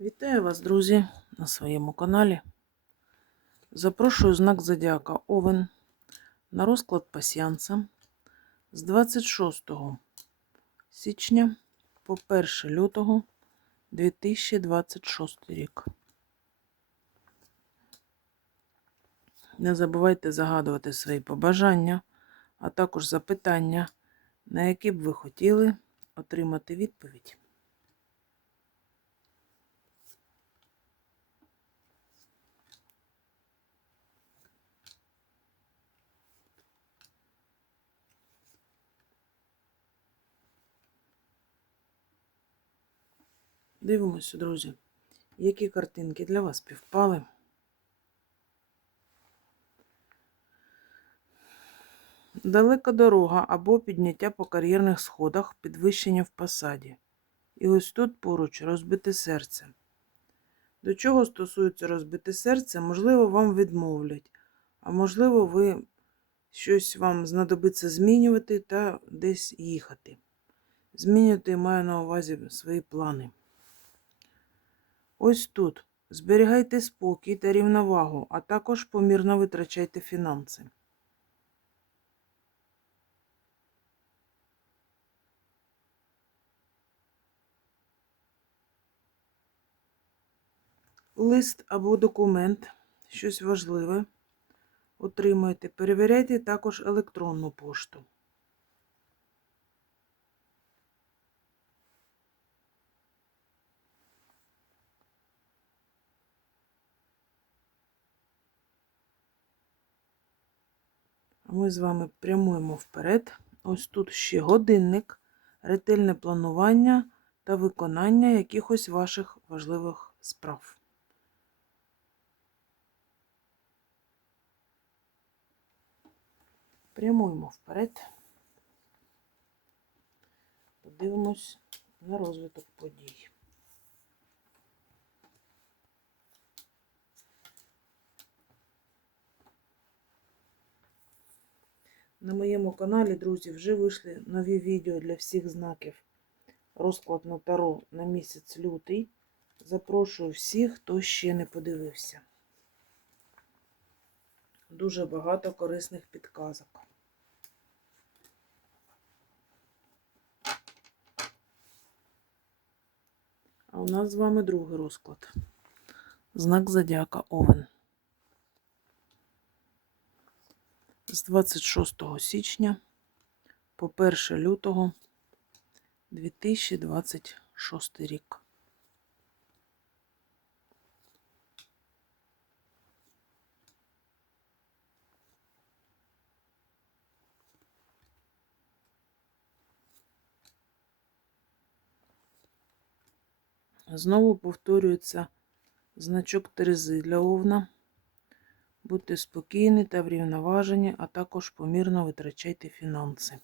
Вітаю вас, друзі, на своєму каналі. Запрошую знак Зодіака Овен на розклад пасіанса з 26 січня по 1 лютого 2026 рік. Не забувайте загадувати свої побажання, а також запитання, на які б ви хотіли отримати відповідь. Дивимося, друзі, які картинки для вас співпали. Далека дорога або підняття по кар'єрних сходах, підвищення в посаді. І ось тут поруч розбите серце. До чого стосується розбите серце, можливо, вам відмовлять, а можливо, ви щось вам знадобиться змінювати та десь їхати. Змінювати маю на увазі свої плани. Ось тут. Зберігайте спокій та рівновагу, а також помірно витрачайте фінанси. Лист або документ, щось важливе. Отримуєте. Перевіряйте також електронну пошту. Ми з вами прямуємо вперед. Ось тут ще годинник, ретельне планування та виконання якихось ваших важливих справ. Прямуємо вперед. Подивимось на розвиток подій. На моєму каналі, друзі, вже вийшли нові відео для всіх знаків. Розклад на таро на місяць лютий. Запрошую всіх, хто ще не подивився. Дуже багато корисних підказок. А у нас з вами другий розклад. Знак Зодіака Овен. З 26 січня по 1 лютого 2026 рік. Знову повторюється значок Терези для овна. Будьте спокійні та врівноважені, а також помірно витрачайте фінанси.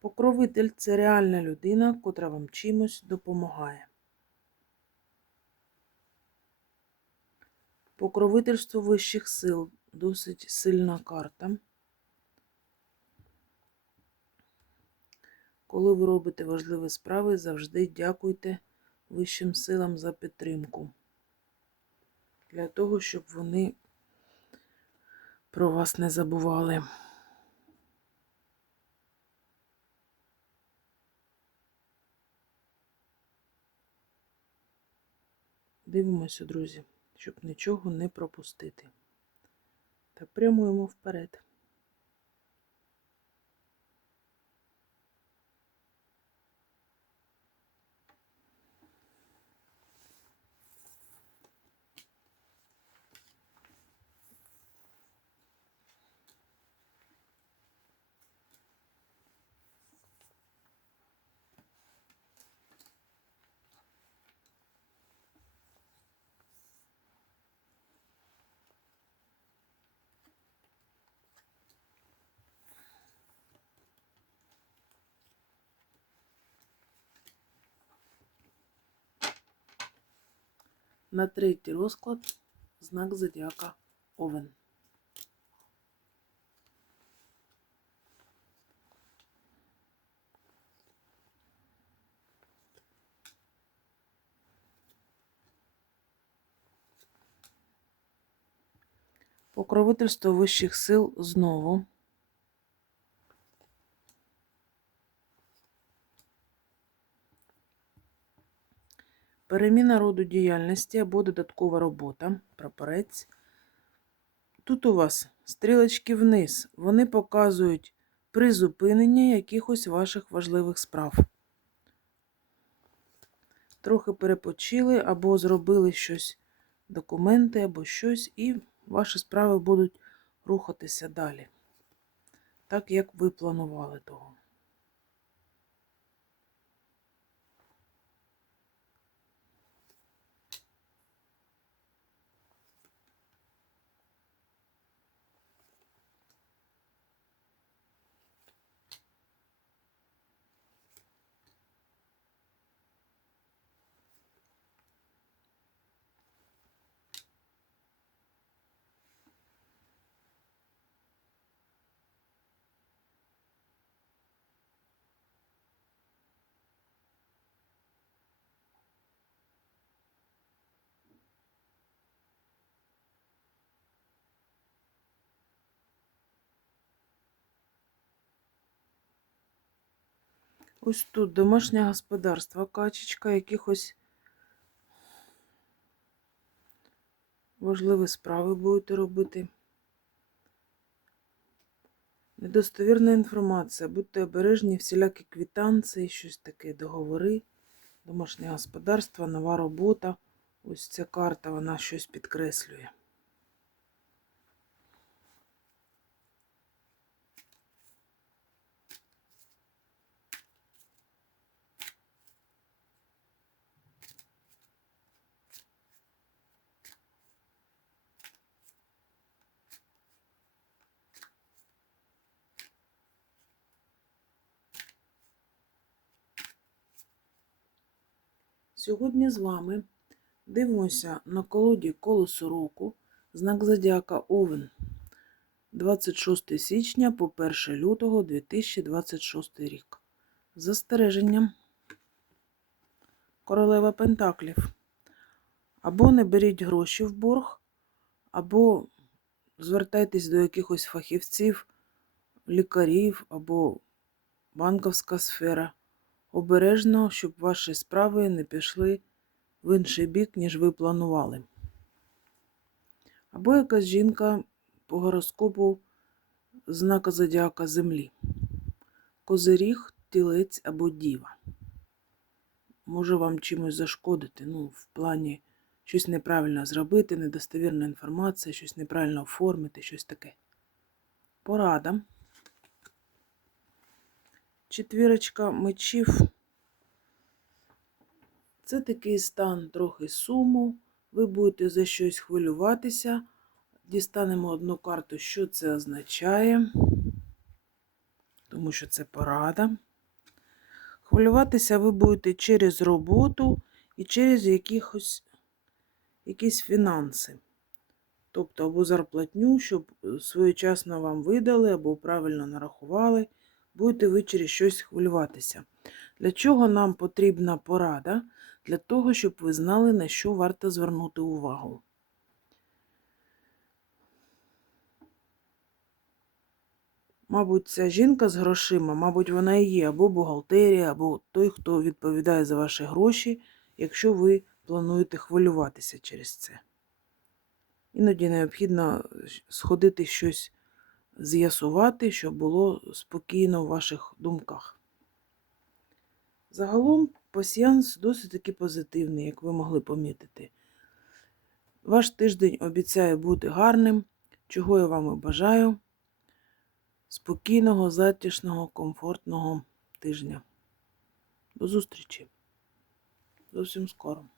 Покровитель це реальна людина, котра вам чимось допомагає. Покровительство вищих сил досить сильна карта. Коли ви робите важливі справи, завжди дякуйте вищим силам за підтримку. Для того, щоб вони про вас не забували. Дивимося, друзі щоб нічого не пропустити. Та прямуємо вперед. На третій розклад знак зодіака Овен. Покровительство вищих сил знову. Переміна роду діяльності або додаткова робота, прапорець. Тут у вас стрілочки вниз. Вони показують призупинення якихось ваших важливих справ. Трохи перепочили або зробили щось, документи або щось, і ваші справи будуть рухатися далі. Так, як ви планували того. Ось тут домашнє господарство, качечка, якихось важливі справи будете робити. Недостовірна інформація, будьте обережні, всілякі квітанції, щось таке, договори, домашнє господарство, нова робота. Ось ця карта, вона щось підкреслює. Сьогодні з вами дивимося на колоді колесо року, знак зодіака Овен. 26 січня по 1 лютого 2026 рік. Застереженням королева Пентаклів. Або не беріть гроші в борг, або звертайтесь до якихось фахівців, лікарів або банковська сфера. Обережно, щоб ваші справи не пішли в інший бік, ніж ви планували. Або якась жінка по гороскопу знака зодіака Землі. Козиріг, тілець або діва. Може вам чимось зашкодити, ну, в плані щось неправильно зробити, недостовірна інформація, щось неправильно оформити, щось таке. Порада. Четвірочка мечів. Це такий стан трохи суму. Ви будете за щось хвилюватися. Дістанемо одну карту, що це означає, тому що це порада. Хвилюватися ви будете через роботу і через якихось, якісь фінанси. Тобто або зарплатню, щоб своєчасно вам видали, або правильно нарахували будете ви через щось хвилюватися. Для чого нам потрібна порада? Для того, щоб ви знали, на що варто звернути увагу. Мабуть, ця жінка з грошима, мабуть, вона і є або бухгалтерія, або той, хто відповідає за ваші гроші, якщо ви плануєте хвилюватися через це. Іноді необхідно сходити щось з'ясувати, щоб було спокійно в ваших думках. Загалом пасіянс досить таки позитивний, як ви могли помітити. Ваш тиждень обіцяє бути гарним, чого я вам і бажаю. Спокійного, затишного, комфортного тижня. До зустрічі. Зовсім скоро.